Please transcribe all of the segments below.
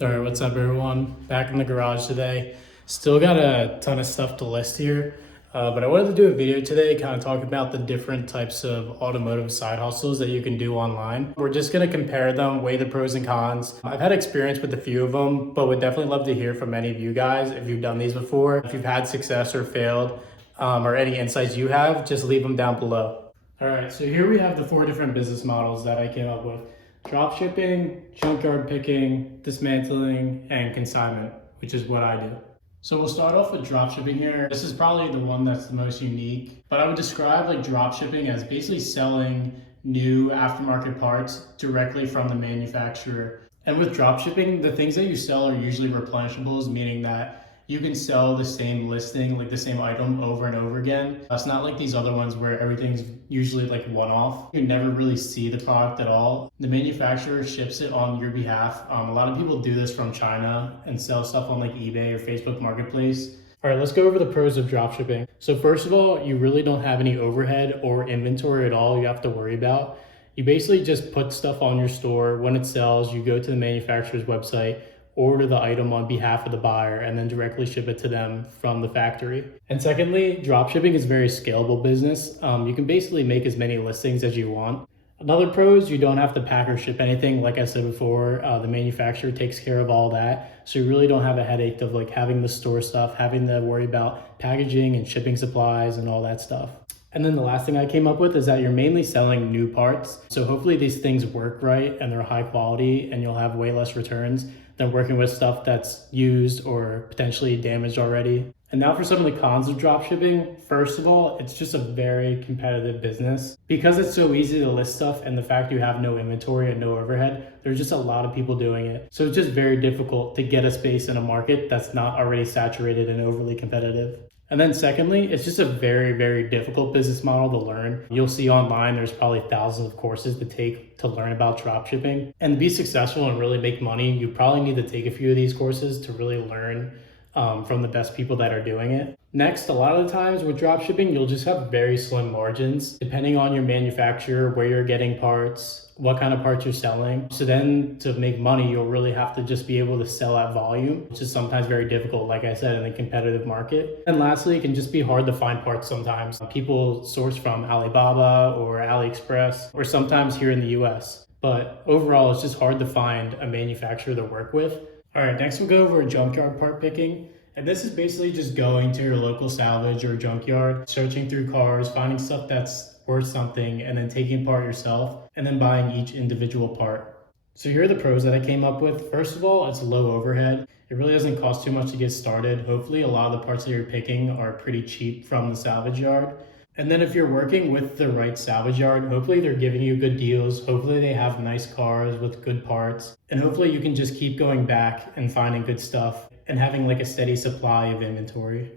All right, what's up, everyone? Back in the garage today. Still got a ton of stuff to list here, but I wanted to do a video today, kind of talk about the different types of automotive side hustles that you can do online. We're just going to compare them, weigh the pros and cons. I've had experience with a few of them, but would definitely love to hear from any of you guys if you've done these before, if you've had success or failed, or any insights you have, just leave them down below. All right, so here we have the 4 different business models that I came up with. Drop shipping, junkyard picking, dismantling, and consignment, which is what I do. So we'll start off with drop shipping here. This is probably the one that's the most unique, but I would describe like drop shipping as basically selling new aftermarket parts directly from the manufacturer. And with drop shipping, the things that you sell are usually replenishables, meaning that you can sell the same listing, like the same item over and over again. It's not like these other ones where everything's usually like one-off. You never really see the product at all. The manufacturer ships it on your behalf. A lot of people do this from China and sell stuff on like eBay or Facebook Marketplace. All right, let's go over the pros of dropshipping. So first of all, you really don't have any overhead or inventory at all you have to worry about. You basically just put stuff on your store. When it sells, you go to the manufacturer's website, order the item on behalf of the buyer, and then directly ship it to them from the factory. And secondly, dropshipping is a very scalable business. You can basically make as many listings as you want. Another pro is you don't have to pack or ship anything. Like I said before, the manufacturer takes care of all that. So you really don't have a headache of like having to store stuff, having to worry about packaging and shipping supplies and all that stuff. And then the last thing I came up with is that you're mainly selling new parts. So hopefully these things work right and they're high quality and you'll have way less returns than working with stuff that's used or potentially damaged already. And now for some of the cons of dropshipping. First of all, it's just a very competitive business. Because it's so easy to list stuff and the fact you have no inventory and no overhead, there's just a lot of people doing it. So it's just very difficult to get a space in a market that's not already saturated and overly competitive. And then secondly, it's just a very, very difficult business model to learn. You'll see online, there's probably thousands of courses to take to learn about dropshipping. And to be successful and really make money, you probably need to take a few of these courses to really learn from the best people that are doing it. Next, a lot of the times with dropshipping, you'll just have very slim margins depending on your manufacturer, where you're getting parts, what kind of parts you're selling. So then to make money, you'll really have to just be able to sell at volume, which is sometimes very difficult, like I said, in a competitive market. And lastly, it can just be hard to find parts sometimes. People source from Alibaba or AliExpress, or sometimes here in the US. But overall, it's just hard to find a manufacturer to work with. All right, next we'll go over junkyard part picking. And this is basically just going to your local salvage or junkyard, searching through cars, finding stuff that's worth something, and then taking apart yourself, and then buying each individual part. So here are the pros that I came up with. First of all, it's low overhead. It really doesn't cost too much to get started. Hopefully a lot of the parts that you're picking are pretty cheap from the salvage yard. And then if you're working with the right salvage yard, hopefully they're giving you good deals. Hopefully they have nice cars with good parts. And hopefully you can just keep going back and finding good stuff and having like a steady supply of inventory.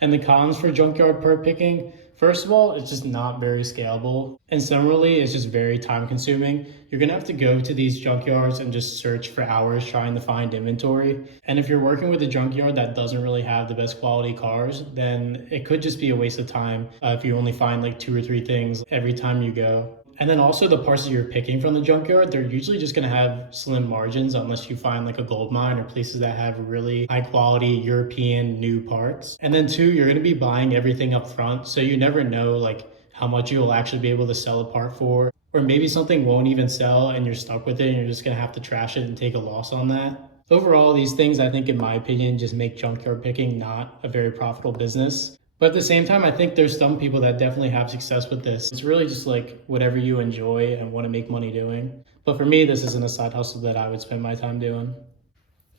And the cons for junkyard part picking, first of all, it's just not very scalable. And similarly, it's just very time consuming. You're gonna have to go to these junkyards and just search for hours trying to find inventory. And if you're working with a junkyard that doesn't really have the best quality cars, then it could just be a waste of time if you only find like 2 or 3 things every time you go. And then also the parts that you're picking from the junkyard, they're usually just gonna have slim margins unless you find like a gold mine or places that have really high quality European new parts. And then 2, you're gonna be buying everything up front. So you never know like how much you'll actually be able to sell a part for. Or maybe something won't even sell and you're stuck with it and you're just gonna have to trash it and take a loss on that. Overall, these things, I think in my opinion, just make junkyard picking not a very profitable business. But at the same time, I think there's some people that definitely have success with this. It's really just like whatever you enjoy and want to make money doing. But for me, this isn't a side hustle that I would spend my time doing.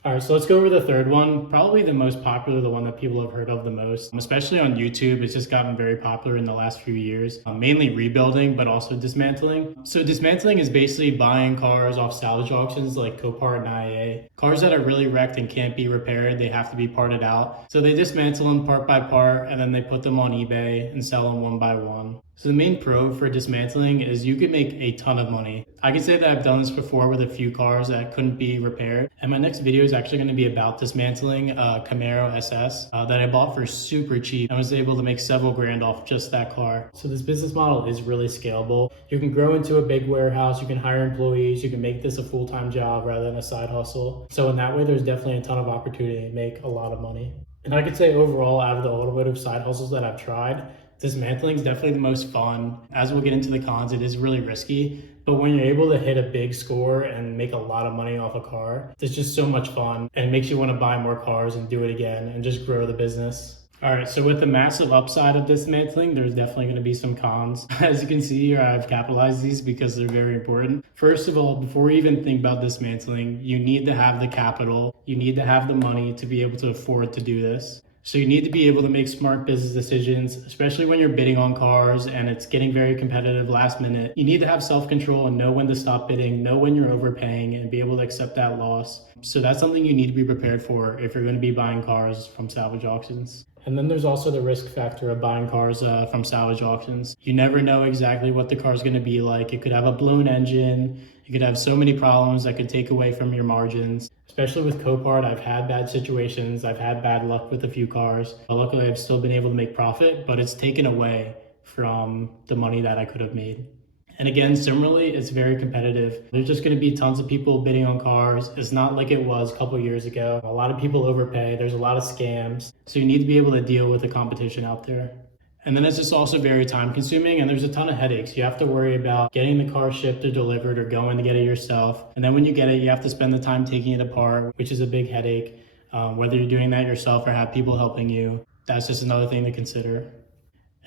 All right, so let's go over the third one. Probably the most popular, the one that people have heard of the most, especially on YouTube. It's just gotten very popular in the last few years, mainly rebuilding, but also dismantling. So dismantling is basically buying cars off salvage auctions like Copart and IA. Cars that are really wrecked and can't be repaired, they have to be parted out. So they dismantle them part by part, and then they put them on eBay and sell them one by one. So the main pro for dismantling is you can make a ton of money. I can say that I've done this before with a few cars that couldn't be repaired. And my next video is actually going to be about dismantling a Camaro SS that I bought for super cheap. I was able to make several grand off just that car. So this business model is really scalable. You can grow into a big warehouse, you can hire employees, you can make this a full-time job rather than a side hustle. So in that way, there's definitely a ton of opportunity to make a lot of money. And I could say overall, out of the automotive side hustles that I've tried, dismantling is definitely the most fun. As we'll get into the cons, it is really risky. But when you're able to hit a big score and make a lot of money off a car, it's just so much fun and it makes you want to buy more cars and do it again and just grow the business. All right, so with the massive upside of dismantling, there's definitely going to be some cons. As you can see here, I've capitalized these because they're very important. First of all, before you even think about dismantling, you need to have the capital, you need to have the money to be able to afford to do this. So you need to be able to make smart business decisions, especially when you're bidding on cars and it's getting very competitive last minute. You need to have self-control and know when to stop bidding, know when you're overpaying, and be able to accept that loss. So that's something you need to be prepared for if you're going to be buying cars from salvage auctions. And then there's also the risk factor of buying cars from salvage auctions. You never know exactly what the car's going to be like. It could have a blown engine. You could have so many problems that could take away from your margins. Especially with Copart, I've had bad situations. I've had bad luck with a few cars. But luckily, I've still been able to make profit, but it's taken away from the money that I could have made. And again, similarly, it's very competitive. There's just going to be tons of people bidding on cars. It's not like it was a couple years ago. A lot of people overpay. There's a lot of scams. So you need to be able to deal with the competition out there. And then it's just also very time consuming and there's a ton of headaches. You have to worry about getting the car shipped or delivered or going to get it yourself. And then when you get it, you have to spend the time taking it apart, which is a big headache. Whether you're doing that yourself or have people helping you, that's just another thing to consider.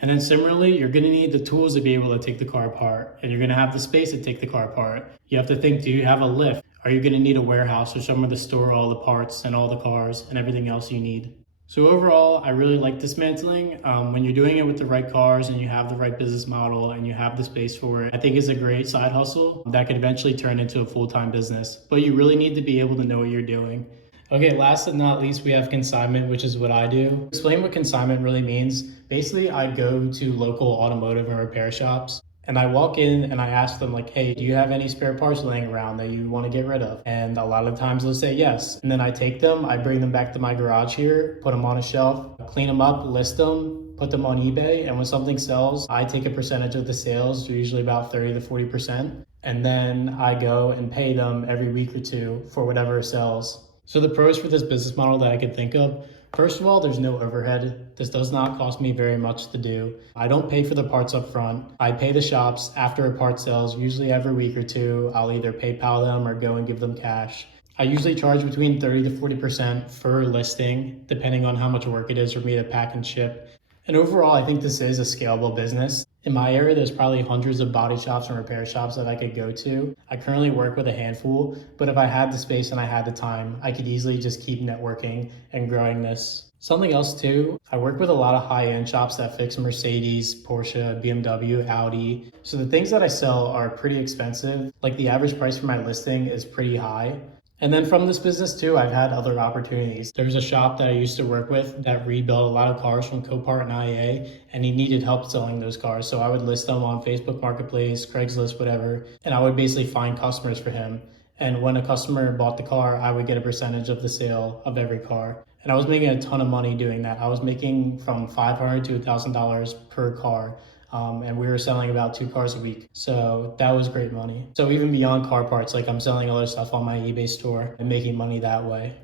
And then similarly, you're gonna need the tools to be able to take the car apart and you're gonna have the space to take the car apart. You have to think, do you have a lift? Are you gonna need a warehouse or somewhere to store all the parts and all the cars and everything else you need? So overall, I really like dismantling. When you're doing it with the right cars and you have the right business model and you have the space for it, I think it's a great side hustle that could eventually turn into a full-time business. But you really need to be able to know what you're doing. Okay, last but not least, we have consignment, which is what I do. Explain what consignment really means. Basically, I go to local automotive and repair shops and I walk in and I ask them like, hey, do you have any spare parts laying around that you want to get rid of? And a lot of times they'll say yes. And then I take them, I bring them back to my garage here, put them on a shelf, clean them up, list them, put them on eBay. And when something sells, I take a percentage of the sales, usually about 30 to 40%. And then I go and pay them every week or two for whatever sells. So the pros for this business model that I could think of, first of all, there's no overhead. This does not cost me very much to do. I don't pay for the parts up front. I pay the shops after a part sells, usually every week or two. I'll either PayPal them or go and give them cash. I usually charge between 30 to 40% for listing, depending on how much work it is for me to pack and ship. And overall, I think this is a scalable business. In my area, there's probably hundreds of body shops and repair shops that I could go to. I currently work with a handful, but if I had the space and I had the time, I could easily just keep networking and growing this. Something else too, I work with a lot of high-end shops that fix Mercedes, Porsche, BMW, Audi. So the things that I sell are pretty expensive. Like the average price for my listing is pretty high. And then from this business too, I've had other opportunities. There was a shop that I used to work with that rebuilt a lot of cars from Copart and IAA, and he needed help selling those cars. So I would list them on Facebook Marketplace, Craigslist, whatever, and I would basically find customers for him. And when a customer bought the car, I would get a percentage of the sale of every car. And I was making a ton of money doing that. I was making from $500 to $1,000 per car. And we were selling about 2 cars a week. So that was great money. So even beyond car parts, like I'm selling other stuff on my eBay store and making money that way.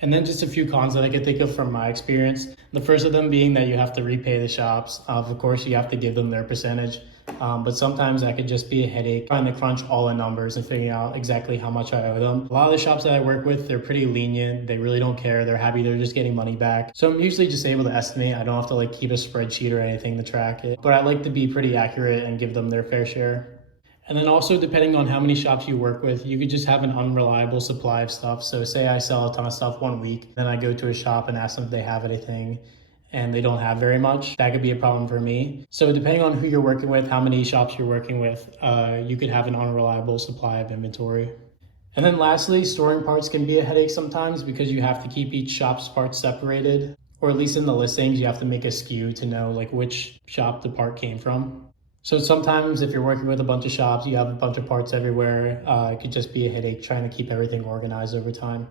And then just a few cons that I could think of from my experience. The first of them being that you have to repay the shops. Of course, you have to give them their percentage. But sometimes that could just be a headache trying to crunch all the numbers and figuring out exactly how much I owe them. A lot of the shops that I work with, they're pretty lenient. They really don't care. They're happy they're just getting money back. So I'm usually just able to estimate. I don't have to like keep a spreadsheet or anything to track it. But I like to be pretty accurate and give them their fair share. And then also depending on how many shops you work with, you could just have an unreliable supply of stuff. So say I sell a ton of stuff one week, then I go to a shop and ask them if they have anything and they don't have very much. That could be a problem for me. So depending on who you're working with, how many shops you're working with, you could have an unreliable supply of inventory. And then lastly, storing parts can be a headache sometimes because you have to keep each shop's parts separated. or at least in the listings, you have to make a SKU to know like which shop the part came from. So sometimes if you're working with a bunch of shops, you have a bunch of parts everywhere. It could just be a headache trying to keep everything organized over time.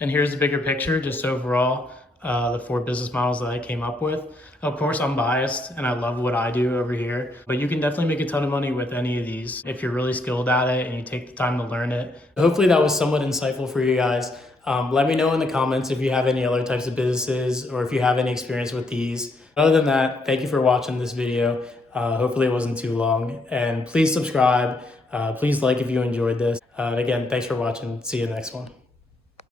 And here's the bigger picture, just overall, the 4 business models that I came up with. Of course, I'm biased and I love what I do over here, but you can definitely make a ton of money with any of these if you're really skilled at it and you take the time to learn it. Hopefully that was somewhat insightful for you guys. Let me know in the comments if you have any other types of businesses or if you have any experience with these. Other than that, thank you for watching this video. Hopefully it wasn't too long, and please subscribe. Please like if you enjoyed this. And again, thanks for watching. See you next one.